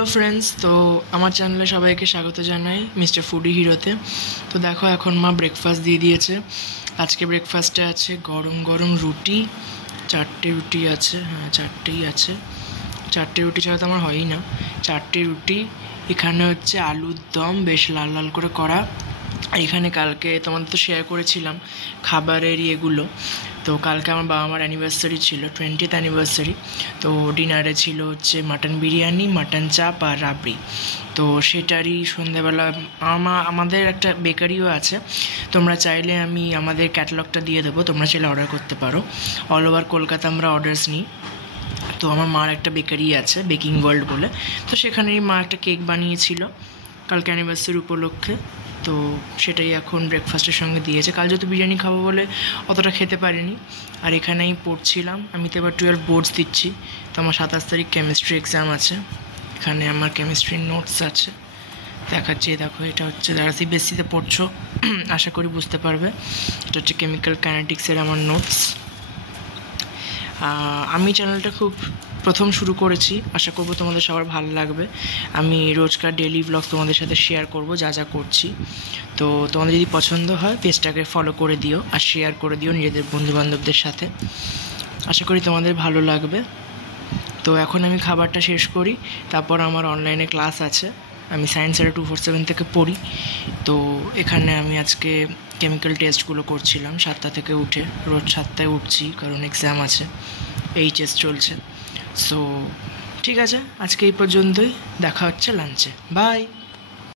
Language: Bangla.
হ্যালো ফ্রেন্ডস, তো আমার চ্যানেলে সবাইকে স্বাগত জানাই মিস্টার ফুডি হিরোতে। তো দেখো, এখন মা ব্রেকফাস্ট দিয়ে দিয়েছে। আজকে ব্রেকফাস্টে আছে গরম গরম রুটি, 4টে রুটি আছে। হ্যাঁ, 4টেই আছে। 4টে রুটি ছাড়া তো আমার হয়ই না। 4টে রুটি, এখানে হচ্ছে আলুর দম বেশ লাল লাল করে করা। এখানে কালকে তোমাদের তো শেয়ার করেছিলাম খাবারের ইয়েগুলো। তো কালকে আমার বাবা মার অ্যানিভার্সারি ছিল, 20th অ্যানিভার্সারি। তো ডিনারে ছিল হচ্ছে মাটন বিরিয়ানি, মাটন চাপ আর রাবড়ি। তো সেটারই সন্ধ্যাবেলা আমাদের একটা বেকারিও আছে। তোমরা চাইলে আমি আমাদের ক্যাটালগটা দিয়ে দেবো, তোমরা চাইলে অর্ডার করতে পারো। অল ওভার কলকাতা আমরা অর্ডারস নিই। তো আমার মার একটা বেকারি আছে, বেকিং ওয়ার্ল্ড বলে। তো সেখানেই মা একটা কেক বানিয়েছিল কালকে অ্যানিভার্সারি উপলক্ষে। তো সেটাই এখন ব্রেকফাস্টের সঙ্গে দিয়েছে। কাল যেহেতু বিরিয়ানি খাবো বলে অতটা খেতে পারিনি, আর এখানেই পড়ছিলাম। আমি তো এবার 12 বোর্ডস দিচ্ছি। তো আমার 27 তারিখ কেমিস্ট্রি এক্সাম আছে। এখানে আমার কেমিস্ট্রির নোটস আছে, দেখাচ্ছি। দেখো, এটা হচ্ছে যারা সিবিএসসিতে পড়ছো আশা করি বুঝতে পারবে। এটা হচ্ছে কেমিক্যাল কাইনেটিক্সের আমার নোটস। আমি চ্যানেলটা খুব প্রথম শুরু করেছি, আশা করব তোমাদের সবার ভালো লাগবে। আমি রোজকার ডেইলি ব্লগ তোমাদের সাথে শেয়ার করব যা যা করছি। তো তোমাদের যদি পছন্দ হয় পেজটাকে ফলো করে দিও আর শেয়ার করে দিও নিজেদের বন্ধুবান্ধবদের সাথে। আশা করি তোমাদের ভালো লাগবে। তো এখন আমি খাবারটা শেষ করি, তারপর আমার অনলাইনে ক্লাস আছে। আমি সায়েন্স সেন্টার 247 থেকে পড়ি। তো এখানে আমি আজকে কেমিক্যাল টেস্টগুলো করছিলাম 7টা থেকে উঠে। রোজ 7টায় উঠছি কারণ এক্সাম আছে, এইচএস চলছে। সো ঠিক আছে, আজকে এই পর্যন্তই। দেখা হচ্ছে লাঞ্চে। বাই।